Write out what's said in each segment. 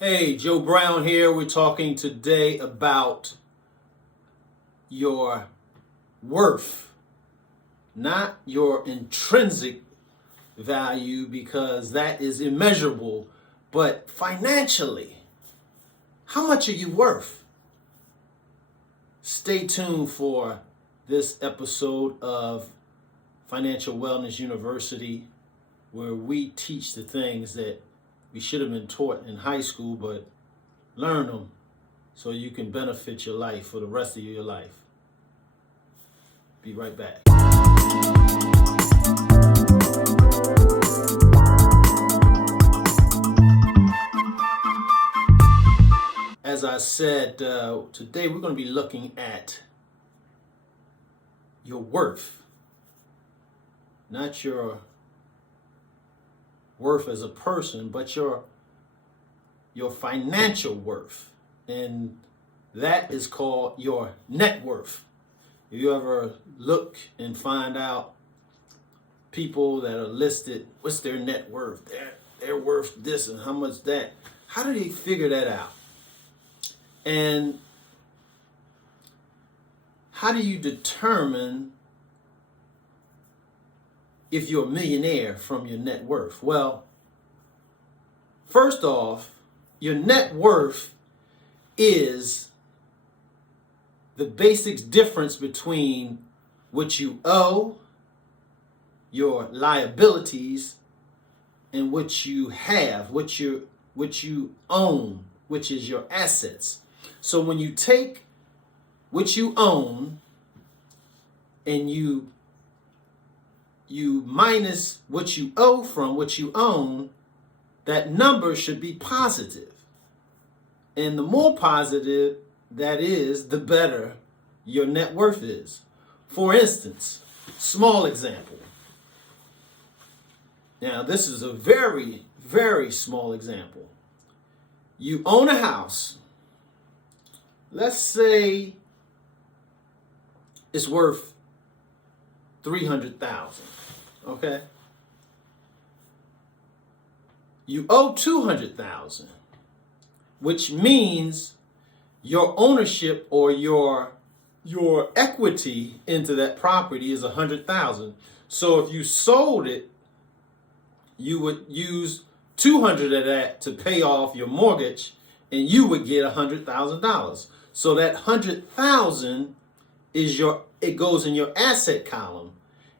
Hey, Joe Brown here. We're talking today about your worth, not your intrinsic value, because that is immeasurable, but financially, how much are you worth? Stay tuned for this episode of Financial Wellness University, where we teach the things that we should have been taught in high school, but learn them so you can benefit your life for the rest of your life. Be right back. As I said, today we're going to be looking at your worth, not your worth as a person, but your financial worth, and that is called your net worth. If you ever look and find out people that are listed, what's their net worth? They're worth this and how much that. How do they figure that out? And how do you determine if you're a millionaire from your net worth? Well, first off, your net worth is the basic difference between what you owe, your liabilities, and what you have, what you own, which is your assets. So when you take what you own and you minus what you owe from what you own, that number should be positive. And the more positive that is, the better your net worth is. For instance, small example. Now, this is a very, very small example. You own a house. Let's say it's worth $300,000. Okay. You owe $200,000, which means your ownership or your equity into that property is $100,000. So if you sold it, you would use $200 of that to pay off your mortgage, and you would get $100,000. So that $100,000 it goes in your asset column.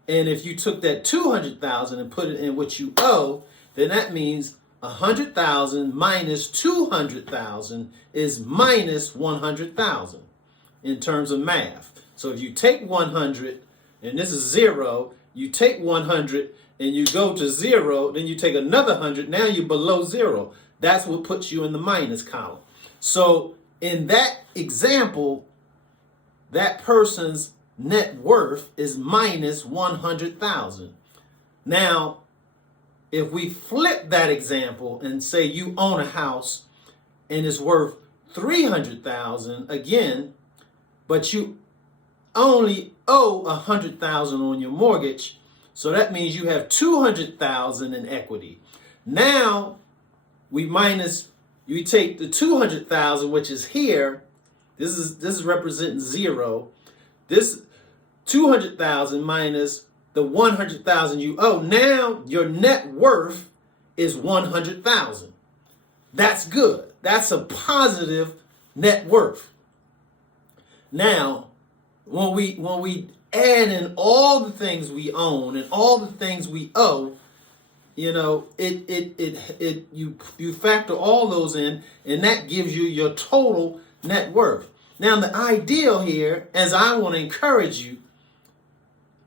And if you took that $200,000 and put it in what you owe, then that means $100,000 minus $200,000 is minus $100,000 in terms of math. So if you take 100, and this is 0, you take 100 and you go to 0, then you take another 100, now you're below 0. That's what puts you in the minus column. So in that example, that person's net worth is minus 100,000. Now, if we flip that example and say you own a house and it's worth 300,000 again, but you only owe 100,000 on your mortgage, so that means you have 200,000 in equity. Now you take the 200,000, which is here. This is representing 0. This 200,000 minus the 100,000 you owe. Now your net worth is 100,000. That's good. That's a positive net worth. Now, when we add in all the things we own and all the things we owe, you factor all those in, and that gives you your total net worth. Now, the ideal here, as I want to encourage you,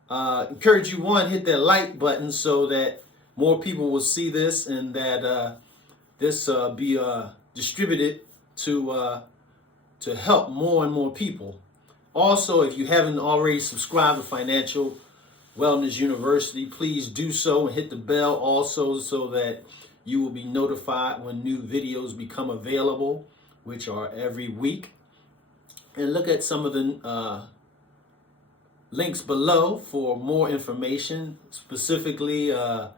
one, hit that like button so that more people will see this, and that this be distributed to help more and more people. Also, if you haven't already subscribed to Financial Wellness University, please do so and hit the bell also so that you will be notified when new videos become available, which are every week. And look at some of the links below for more information, specifically the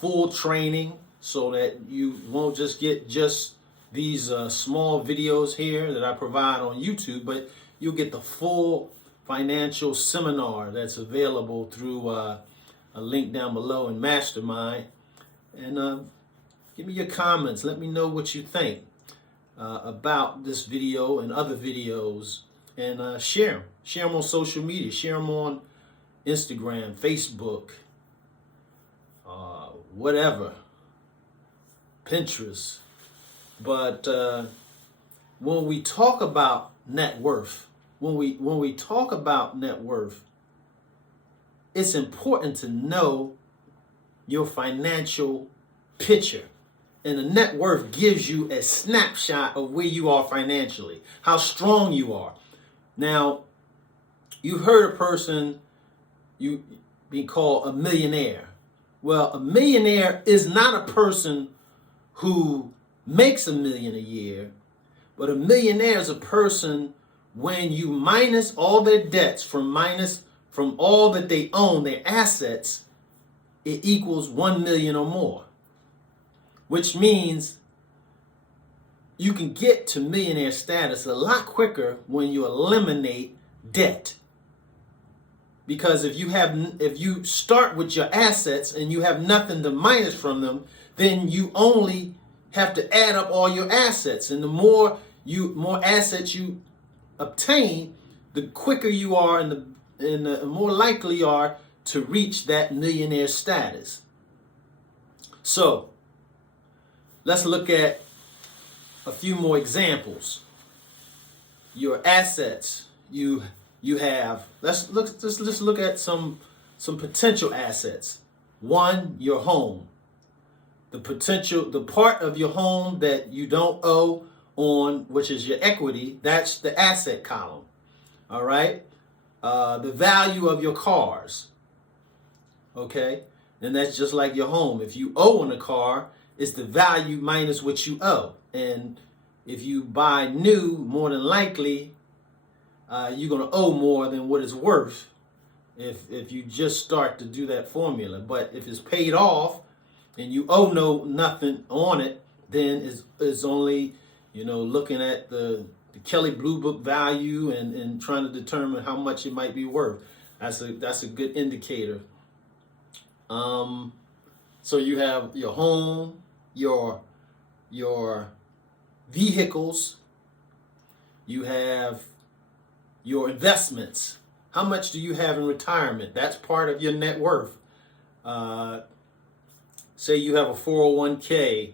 full training, so that you won't just get these small videos here that I provide on YouTube, but you'll get the full financial seminar that's available through a link down below in Mastermind. And give me your comments. Let me know what you think about this video and other videos, and share them. Share them on social media. Share them on Instagram, Facebook, whatever, Pinterest. But when we talk about net worth, when we talk about net worth, it's important to know your financial picture. And the net worth gives you a snapshot of where you are financially, how strong you are. Now, you've heard a person be called a millionaire. Well, a millionaire is not a person who makes $1 million a year, but a millionaire is a person when you minus all their debts from all that they own, their assets, it equals 1 million or more. Which means you can get to millionaire status a lot quicker when you eliminate debt. Because if you start with your assets and you have nothing to minus from them, then you only have to add up all your assets. And the more assets you obtain, the quicker you are and the more likely you are to reach that millionaire status. So let's look at a few more examples. Your assets you have. Let's look at some potential assets. One, your home. The part of your home that you don't owe on, which is your equity, that's the asset column. All right. The value of your cars. Okay. And that's just like your home. If you owe on a car, it's the value minus what you owe. And if you buy new, more than likely, you're going to owe more than what it's worth if you just start to do that formula. But if it's paid off and you owe nothing on it, then it's only, looking at the Kelley Blue Book value and trying to determine how much it might be worth. That's a good indicator. So you have your home, your vehicles, you have your investments. How much do you have in retirement? That's part of your net worth. Say you have a 401k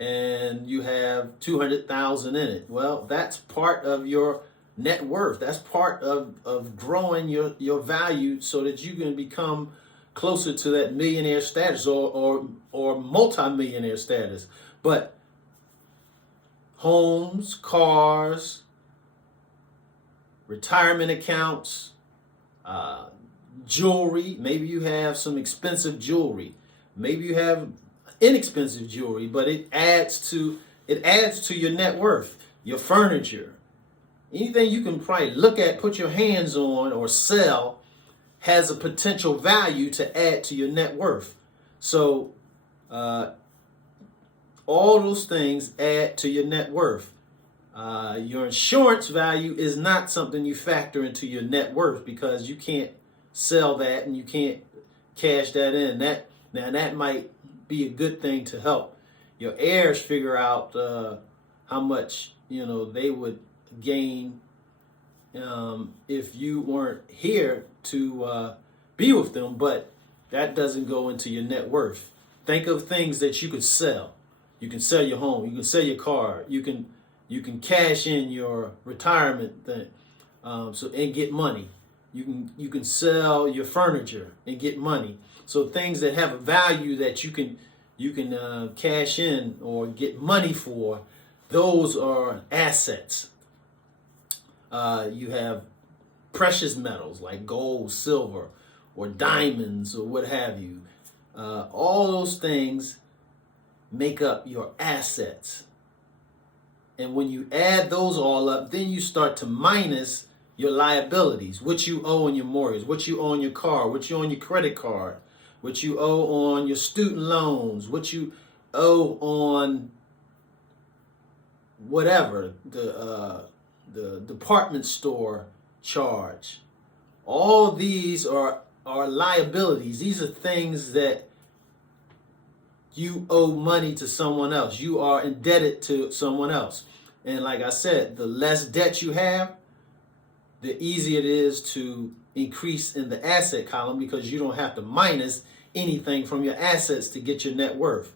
and you have 200,000 in it. Well, that's part of your net worth. That's part of growing your value so that you can become closer to that millionaire status or multi-millionaire status. But homes, cars, retirement accounts, jewelry. Maybe you have some expensive jewelry. Maybe you have inexpensive jewelry, but it adds to your net worth. Your furniture, anything you can probably look at, put your hands on, or sell, has a potential value to add to your net worth. So all those things add to your net worth. Your insurance value is not something you factor into your net worth because you can't sell that and you can't cash that in. That might be a good thing to help your heirs figure out how much they would gain if you weren't here to be with them, but that doesn't go into your net worth. Think of things that you could sell. You can sell your home. You can sell your car. You can cash in your retirement thing, and get money. You can sell your furniture and get money. So things that have a value that you can cash in or get money for, those are assets. You have precious metals like gold, silver, or diamonds, or what have you. All those things make up your assets. And when you add those all up, then you start to minus your liabilities, what you owe on your mortgage, what you owe on your car, what you owe on your credit card, what you owe on your student loans, what you owe on whatever, the department store charge. All these are liabilities. These are things that you owe money to someone else. You are indebted to someone else. And like I said, the less debt you have, the easier it is to increase in the asset column, because you don't have to minus anything from your assets to get your net worth.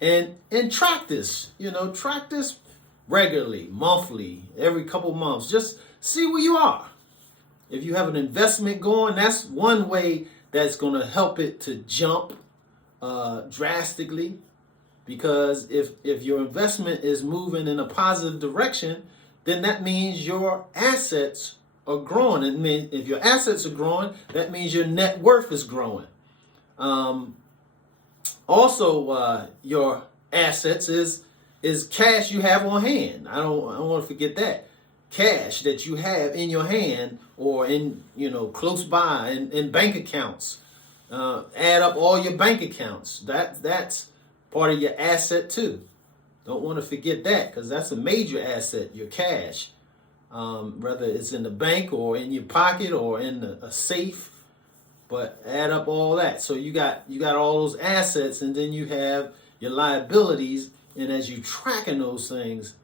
And track this, track this regularly, monthly, every couple months. Just see where you are. If you have an investment going, that's one way that's going to help it to jump drastically. Because if your investment is moving in a positive direction, then that means your assets are growing. And if your assets are growing, that means your net worth is growing. Also, your assets is cash you have on hand. I don't want to forget that. Cash that you have in your hand or in, close by in bank accounts. Add up all your bank accounts. That's part of your asset too. Don't want to forget that, because that's a major asset, your cash. Whether it's in the bank or in your pocket or in a safe, but add up all that. So you got all those assets, and then you have your liabilities. And as you tracking those things,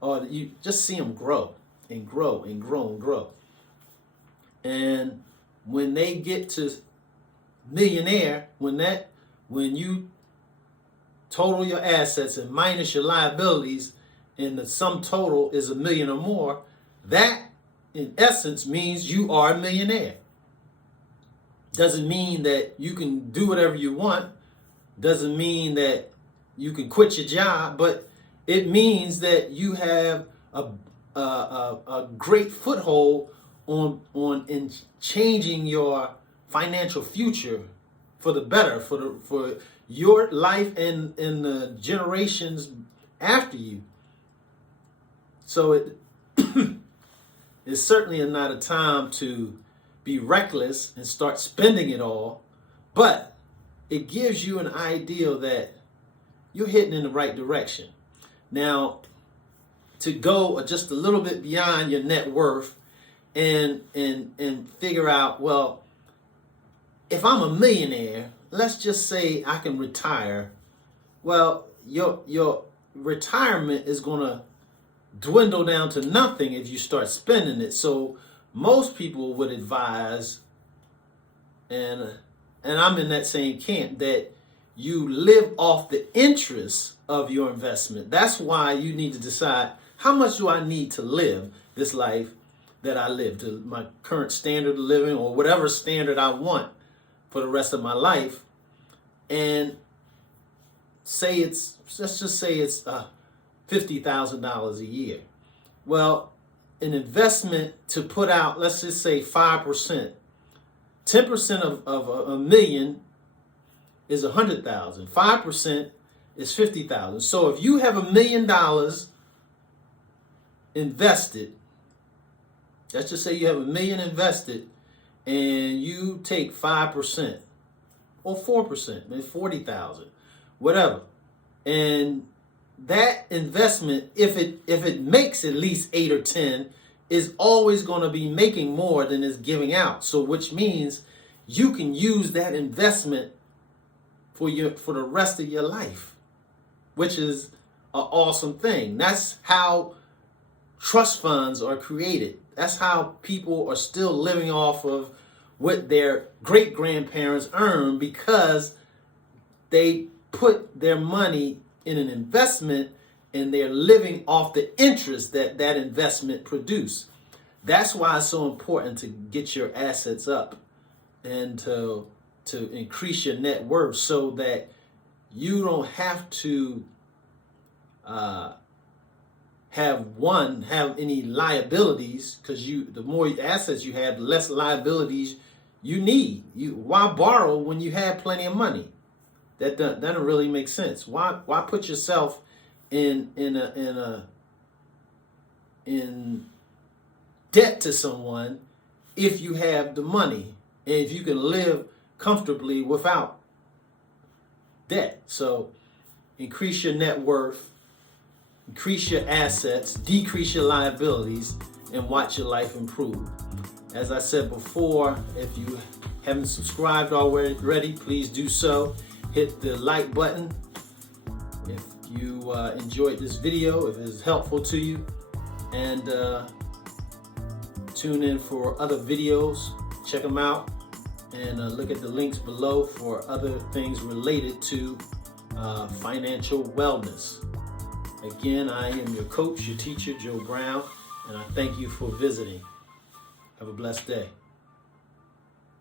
or you just see them grow and grow and grow and grow. And when they get to millionaire, when you total your assets and minus your liabilities, and the sum total is $1 million or more, that in essence means you are a millionaire. Doesn't mean that you can do whatever you want. Doesn't mean that you can quit your job, but it means that you have a great foothold in changing your financial future for the better, for your life and the generations after you. So it's certainly not a time to be reckless and start spending it all, but it gives you an idea that you're heading in the right direction. Now, to go just a little bit beyond your net worth and figure out, well, if I'm a millionaire, let's just say I can retire. Well, your retirement is going to dwindle down to nothing if you start spending it. So most people would advise, and I'm in that same camp, that you live off the interest of your investment. That's why you need to decide, how much do I need to live this life that I live, to my current standard of living or whatever standard I want for the rest of my life. And let's just say it's $50,000 a year. Well, an investment to put out, let's just say 5%. 10% of a million is 100,000. 5% is 50,000. So if you have $1 million invested, let's just say you have $1 million invested, and you take 5% or 4%, maybe 40,000, whatever, and that investment, if it makes at least 8 or 10, is always going to be making more than it's giving out. So which means you can use that investment for the rest of your life, which is an awesome thing. That's how trust funds are created. That's how people are still living off of what their great-grandparents earned, because they put their money in an investment and they're living off the interest that investment produced. That's why it's so important to get your assets up and to increase your net worth, so that you don't have to have any liabilities, because the more assets you have, the less liabilities you need. Why borrow when you have plenty of money? That doesn't really make sense. Why put yourself in debt to someone if you have the money and if you can live comfortably without debt? So increase your net worth, increase your assets, decrease your liabilities, and watch your life improve. As I said before, if you haven't subscribed already, please do so. Hit the like button if you enjoyed this video, if it was helpful to you, and tune in for other videos. Check them out and look at the links below for other things related to financial wellness. Again, I am your coach, your teacher, Joe Brown, and I thank you for visiting. Have a blessed day.